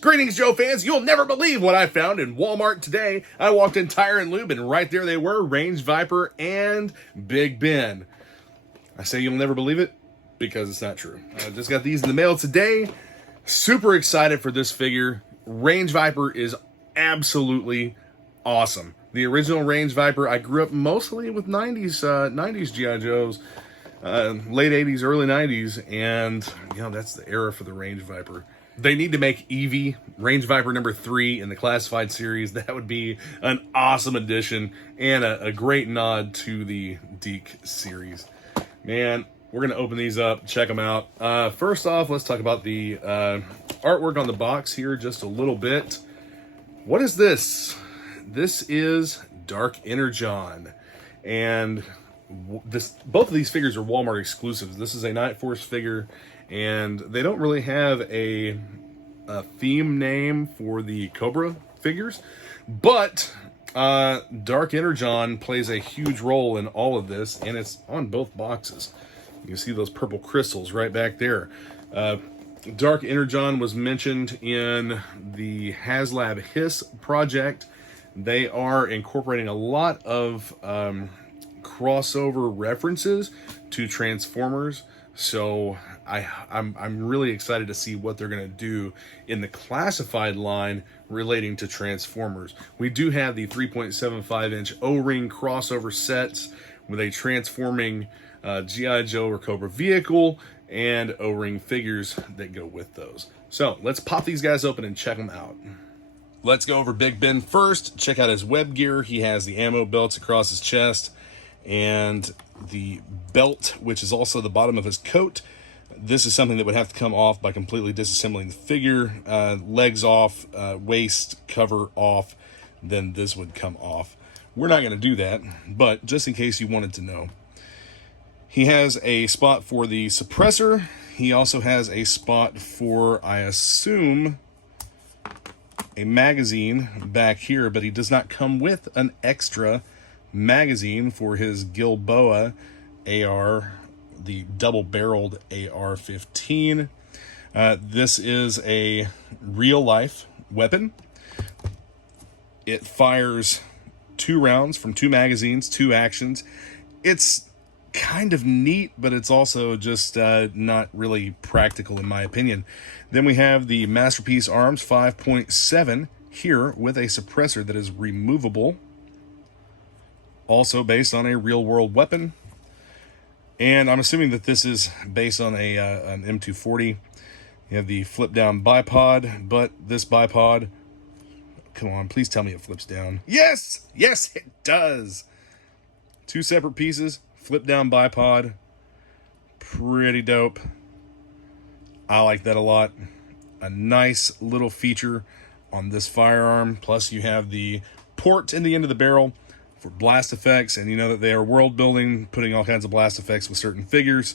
Greetings, Joe fans. You'll never believe what I found in Walmart today. I walked in Tire and Lube, and right there they were, Range Viper and Big Ben. I say you'll never believe it because it's not true. I just got these in the mail today. Super excited for this figure. Range Viper is absolutely awesome. The original Range Viper, I grew up mostly with 90s G.I. Joes, late 80s, early 90s, and you know, that's the era for the Range Viper. They need to make Eevee, Range Viper number 3 in the classified series. That would be an awesome addition and a great nod to the Deke series. Man, we're going to open these up, check them out. First off, let's talk about the artwork on the box here just a little bit. What is this? This is Dark Energon. And both of these figures are Walmart exclusives. This is a Night Force figure, and they don't really have a theme name for the Cobra figures, but Dark Energon plays a huge role in all of this, and it's on both boxes. You can see those purple crystals right back there. Dark Energon was mentioned in the HasLab Hiss project. They are incorporating a lot of crossover references to Transformers, so I'm really excited to see what they're going to do in the classified line relating to Transformers. We do have the 3.75-inch O-ring crossover sets with a transforming G.I. Joe or Cobra vehicle and O-ring figures that go with those. So let's pop these guys open and check them out. Let's go over Big Ben first. Check out his web gear. He has the ammo belts across his chest and the belt, which is also the bottom of his coat. This is something that would have to come off by completely disassembling the figure. Legs off, waist cover off, then this would come off. We're not going to do that, but just in case you wanted to know. He has a spot for the suppressor. He also has a spot for, I assume, a magazine back here, but he does not come with an extra magazine for his Gilboa AR, the double-barreled AR-15. This is a real-life weapon. It fires 2 rounds from 2 magazines, 2 actions. It's kind of neat, but it's also just not really practical in my opinion. Then we have the Masterpiece Arms 5.7 here with a suppressor that is removable, also based on a real-world weapon. And I'm assuming that this is based on an M240. You have the flip-down bipod, but this bipod, come on, please tell me it flips down. Yes! Yes, it does! 2 separate pieces, flip-down bipod. Pretty dope. I like that a lot. A nice little feature on this firearm. Plus you have the port in the end of the barrel for blast effects, and you know that they are world building, putting all kinds of blast effects with certain figures,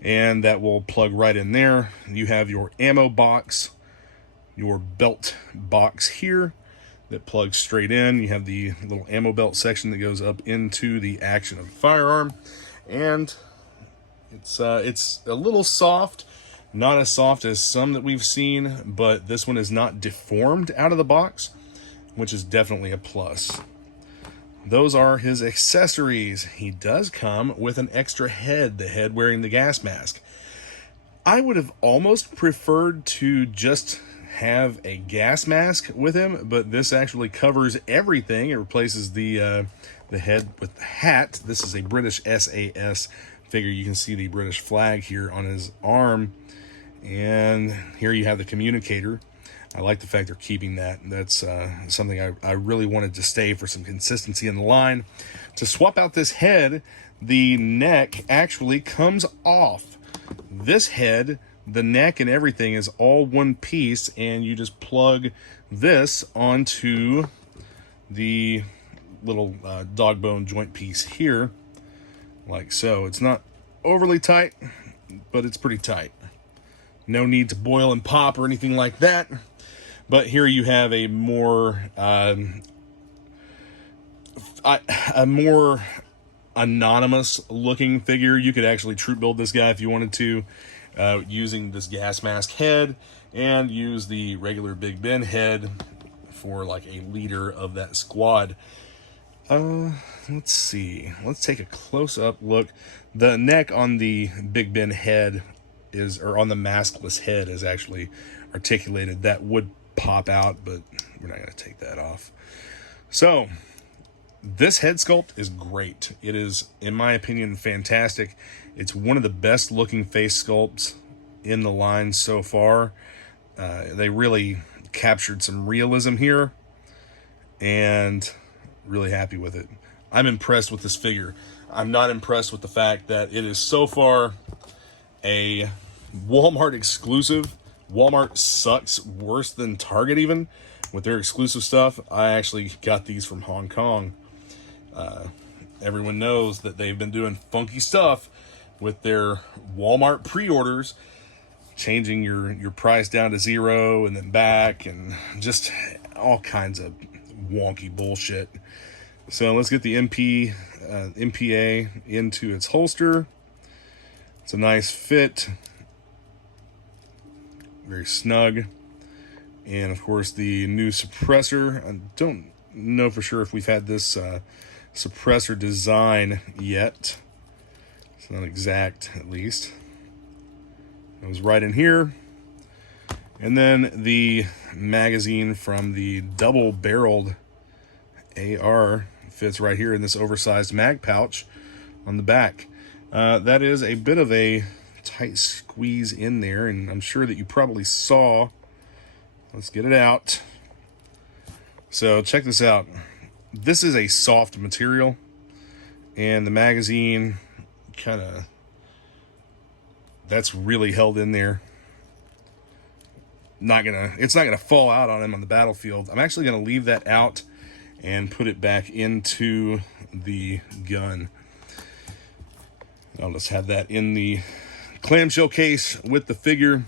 and that will plug right in there. You have your ammo box, your belt box here that plugs straight in. You have the little ammo belt section that goes up into the action of the firearm, and it's a little soft, not as soft as some that we've seen, but this one is not deformed out of the box, which is definitely a plus. Those are his accessories. He does come with an extra head, the head wearing the gas mask. I would have almost preferred to just have a gas mask with him, but this actually covers everything. It replaces the head with the hat. This is a British SAS figure. You can see the British flag here on his arm, and here you have the communicator. I like the fact they're keeping that. That's something I really wanted to stay for some consistency in the line. To swap out this head, the neck actually comes off. This head, the neck and everything is all one piece, and you just plug this onto the little dog bone joint piece here, like so. It's not overly tight, but it's pretty tight. No need to boil and pop or anything like that. But here you have a more anonymous looking figure. You could actually troop build this guy if you wanted to, using this gas mask head and use the regular Big Ben head for like a leader of that squad. Let's see. Let's take a close-up look. The neck on the Big Ben head is, or on the maskless head, is actually articulated. That would pop out, but we're not going to take that off. So this head sculpt is great. It is, in my opinion, fantastic. It's one of the best looking face sculpts in the line so far. They really captured some realism here, and really happy with it. I'm impressed with this figure. I'm not impressed with the fact that it is so far a Walmart exclusive. Walmart sucks worse than Target even with their exclusive stuff. I actually got these from Hong Kong. Everyone knows that they've been doing funky stuff with their Walmart pre-orders, changing your price down to $0 and then back, and just all kinds of wonky bullshit. So let's get the MPA into its holster. It's a nice fit, very snug, and of course the new suppressor. I don't know for sure if we've had this suppressor design yet. It's not exact, at least. It was right in here. And then the magazine from the double-barreled AR fits right here in this oversized mag pouch on the back. That is a bit of a tight squeeze in there, and I'm sure that you probably saw. Let's get it out. So check this out. This is a soft material, and the magazine kind of, that's really held in there. It's not gonna fall out on him on the battlefield. I'm actually gonna leave that out and put it back into the gun. I'll just have that in the clamshell case with the figure.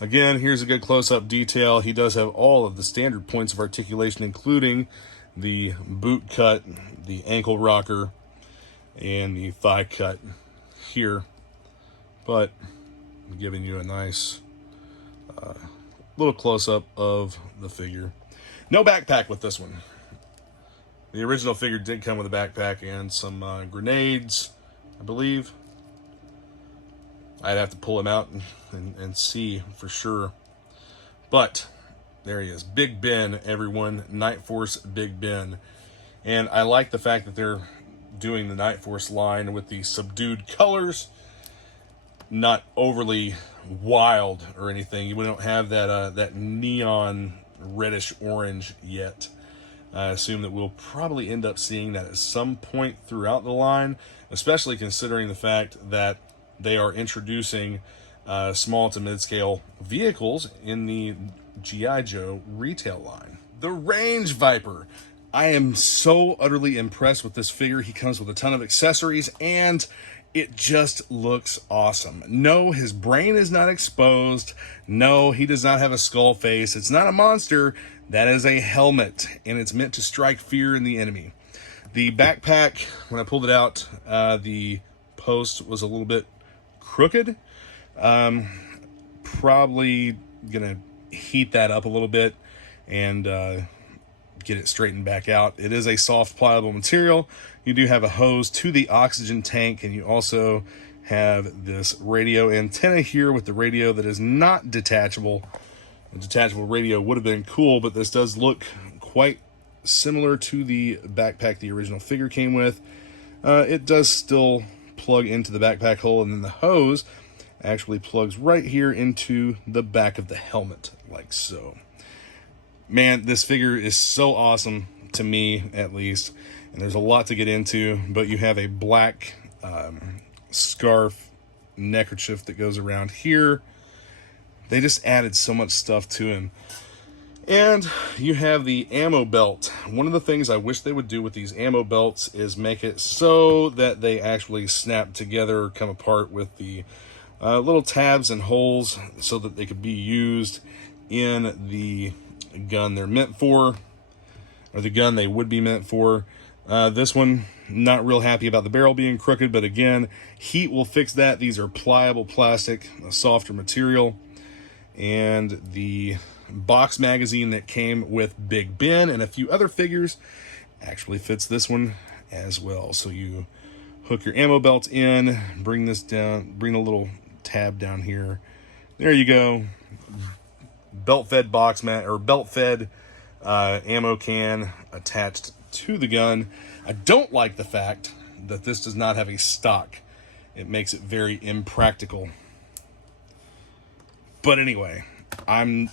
Again, here's a good close-up detail. He does have all of the standard points of articulation, including the boot cut, the ankle rocker, and the thigh cut here. But I'm giving you a nice little close-up of the figure. No backpack with this one. The original figure did come with a backpack and some grenades, I believe. I'd have to pull him out and see for sure. But there he is. Big Ben, everyone. Night Force Big Ben. And I like the fact that they're doing the Night Force line with the subdued colors. Not overly wild or anything. We don't have that neon reddish orange yet. I assume that we'll probably end up seeing that at some point throughout the line, especially considering the fact that they are introducing small to mid-scale vehicles in the G.I. Joe retail line. The Range Viper. I am so utterly impressed with this figure. He comes with a ton of accessories, and it just looks awesome. No, his brain is not exposed. No, he does not have a skull face. It's not a monster. That is a helmet, and it's meant to strike fear in the enemy. The backpack, when I pulled it out, the post was a little bit crooked. Probably gonna heat that up a little bit and get it straightened back out. It is a soft, pliable material. You do have a hose to the oxygen tank, and you also have this radio antenna here with the radio that is not detachable. A detachable radio would have been cool, but this does look quite similar to the backpack the original figure came with. It does still plug into the backpack hole, and then the hose actually plugs right here into the back of the helmet, like so. Man, this figure is so awesome, to me at least, and there's a lot to get into, but you have a black scarf neckerchief that goes around here. They just added so much stuff to him. And you have the ammo belt. One of the things I wish they would do with these ammo belts is make it so that they actually snap together or come apart with the little tabs and holes so that they could be used in the gun they're meant for, or the gun they would be meant for. This one, not real happy about the barrel being crooked, but again, heat will fix that. These are pliable plastic, a softer material. and the box magazine that came with Big Ben and a few other figures actually fits this one as well. So you hook your ammo belt in, bring this down, bring a little tab down here. There you go. Belt-fed belt-fed ammo can attached to the gun. I don't like the fact that this does not have a stock. It makes it very impractical. But anyway, I've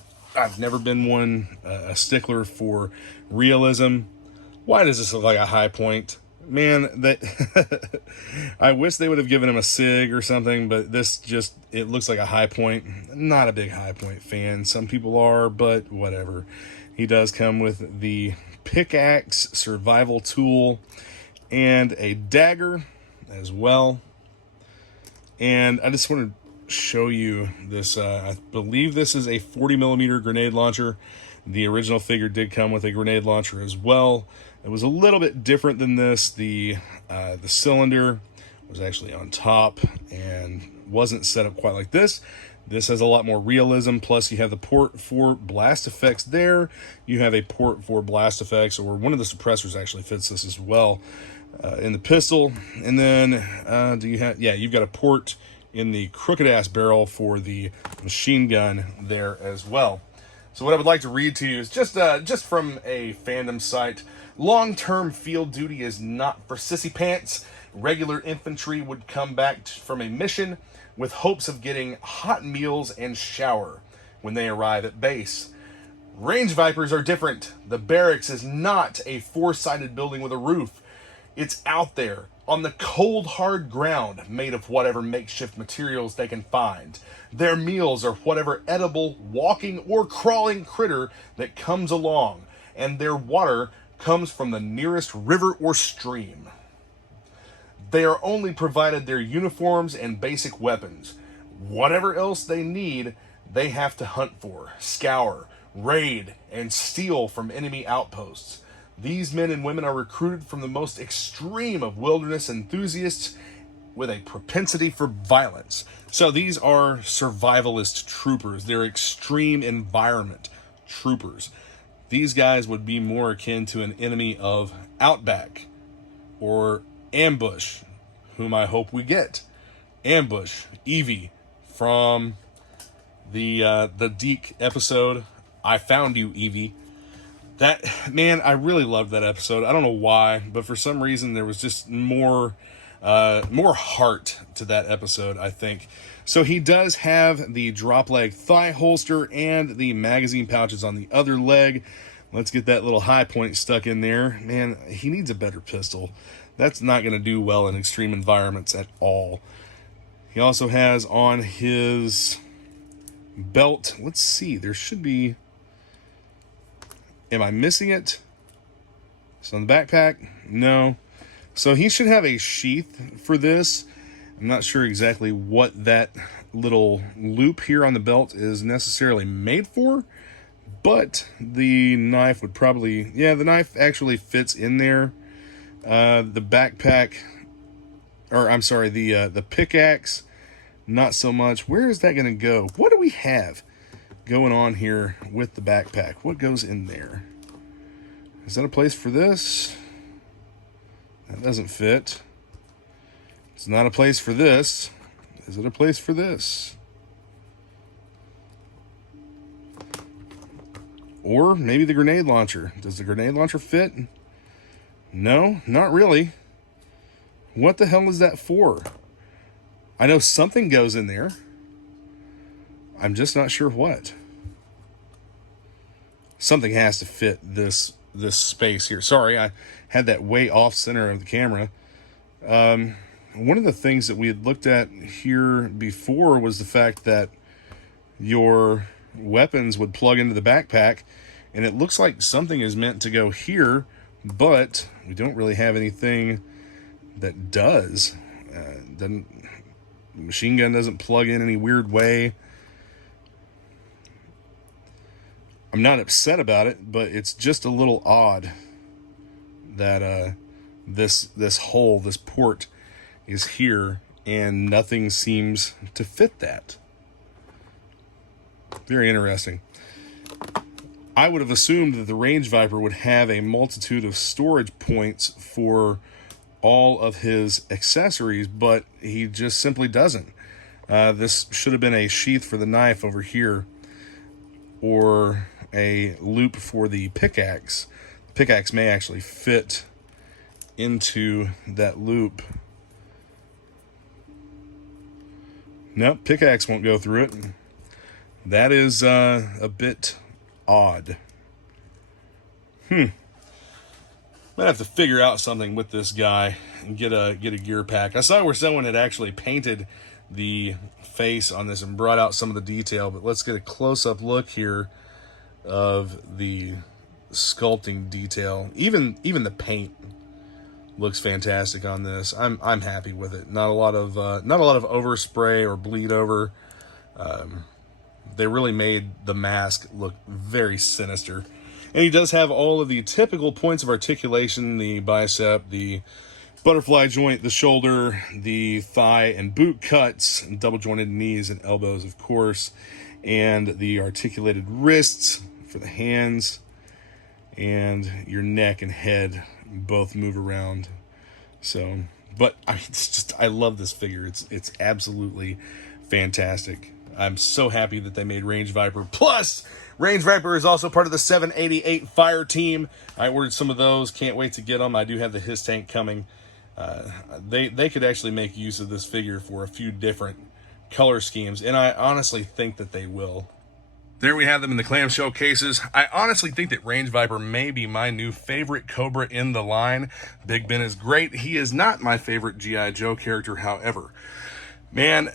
never been a stickler for realism. Why does this look like a high point? Man, that I wish they would have given him a SIG or something, but this just, it looks like a high point. Not a big high point fan. Some people are, but whatever. He does come with the pickaxe survival tool and a dagger as well. And I just want to show you this. I believe this is a 40mm grenade launcher. The original figure did come with a grenade launcher as well. It was a little bit different than this. The cylinder was actually on top and wasn't set up quite like this. This has a lot more realism. Plus, you have the port for blast effects there. You have a port for blast effects, or one of the suppressors actually fits this as well in the pistol. And then, you've got a port in the crooked ass barrel for the machine gun there as well. So what I would like to read to you is just from a fandom site. Long-term field duty is not for sissy pants. Regular infantry would come back from a mission with hopes of getting hot meals and shower when they arrive at base. Range Vipers are different. The barracks is not a four-sided building with a roof. It's out there on the cold, hard ground made of whatever makeshift materials they can find. Their meals are whatever edible, walking, or crawling critter that comes along, and their water comes from the nearest river or stream. They are only provided their uniforms and basic weapons. Whatever else they need, they have to hunt for, scour, raid, and steal from enemy outposts. These men and women are recruited from the most extreme of wilderness enthusiasts with a propensity for violence. So these are survivalist troopers. They're extreme environment troopers. These guys would be more akin to an enemy of Outback or Ambush, whom I hope we get. Ambush, Evie, from the Deke episode, I Found You, Evie. That, man, I really loved that episode. I don't know why, but for some reason there was just more heart to that episode, I think. So he does have the drop leg thigh holster and the magazine pouches on the other leg. Let's get that little high point stuck in there. Man, he needs a better pistol. That's not going to do well in extreme environments at all. He also has on his belt, let's see, there should be, am I missing it? So on the backpack, no. So he should have a sheath for this. I'm not sure exactly what that little loop here on the belt is necessarily made for, but the knife would probably, yeah, the knife actually fits in there. The backpack, or I'm sorry, the pickaxe, not so much. Where is that going to go? What do we have going on here with the backpack? What goes in there? Is that a place for this? That doesn't fit. It's not a place for this. Is it a place for this? Or maybe the grenade launcher. Does the grenade launcher fit? No, not really. What the hell is that for? I know something goes in there. I'm just not sure what. Something has to fit this space here. Sorry, I had that way off center of the camera. One of the things that we had looked at here before was the fact that your weapons would plug into the backpack, and it looks like something is meant to go here, but we don't really have anything that does. The machine gun doesn't plug in any weird way. I'm not upset about it, but it's just a little odd that this hole, this port, is here and nothing seems to fit that. Very interesting. I would have assumed that the Range Viper would have a multitude of storage points for all of his accessories, but he just simply doesn't. This should have been a sheath for the knife over here, or a loop for the pickaxe. The pickaxe may actually fit into that loop. Nope, pickaxe won't go through it. That is a bit odd. Might have to figure out something with this guy and get a gear pack. I saw where someone had actually painted the face on this and brought out some of the detail, but let's get a close-up look here of the sculpting detail. Even the paint looks fantastic on this. I'm happy with it. Not a lot of overspray or bleed over. They really made the mask look very sinister. And he does have all of the typical points of articulation: the bicep, the butterfly joint, the shoulder, the thigh and boot cuts, and double jointed knees and elbows, of course, and the articulated wrists for the hands, and your neck and head both move around. So, but I love this figure. It's absolutely fantastic. I'm so happy that they made Range Viper. Plus, Range Viper is also part of the 788 Fire Team. I ordered some of those. Can't wait to get them. I do have the His Tank coming. They could actually make use of this figure for a few different color schemes, and I honestly think that they will. There we have them in the clamshell cases. I honestly think that Range Viper may be my new favorite Cobra in the line. Big Ben is great. He is not my favorite G.I. Joe character, however. Man,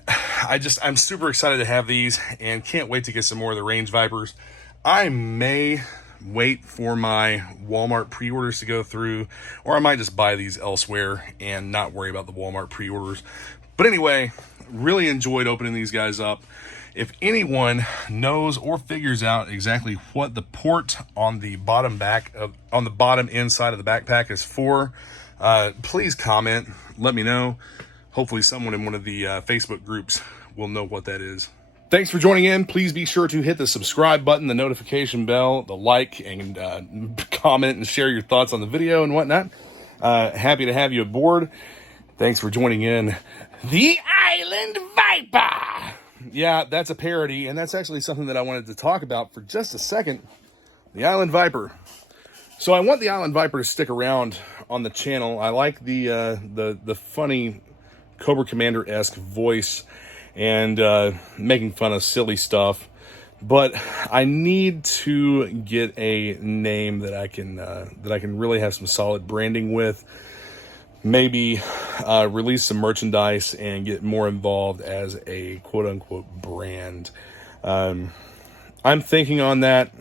I'm super excited to have these and can't wait to get some more of the Range Vipers. I may wait for my Walmart pre-orders to go through, or I might just buy these elsewhere and not worry about the Walmart pre-orders. But anyway, really enjoyed opening these guys up. If anyone knows or figures out exactly what the port on the bottom inside of the backpack is for, please comment, let me know. Hopefully someone in one of the Facebook groups will know what that is. Thanks for joining in. Please be sure to hit the subscribe button, the notification bell, the like, and comment and share your thoughts on the video and whatnot. Happy to have you aboard. Thanks for joining in. The Island Viper! Yeah, that's a parody, and that's actually something that I wanted to talk about for just a second. The Island Viper. So I want the Island Viper to stick around on the channel. I like the funny Cobra Commander-esque voice and making fun of silly stuff, but I need to get a name that I can really have some solid branding with. Maybe release some merchandise and get more involved as a quote-unquote brand. I'm thinking on that.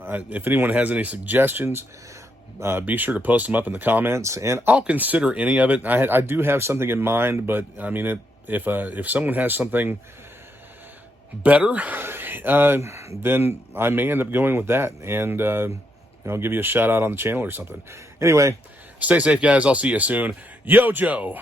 If anyone has any suggestions, be sure to post them up in the comments, and I'll consider any of it. I do have something in mind, but I mean, if someone has something better, then I may end up going with that, and I'll give you a shout out on the channel or something. Anyway, stay safe, guys. I'll see you soon. Yo, Joe.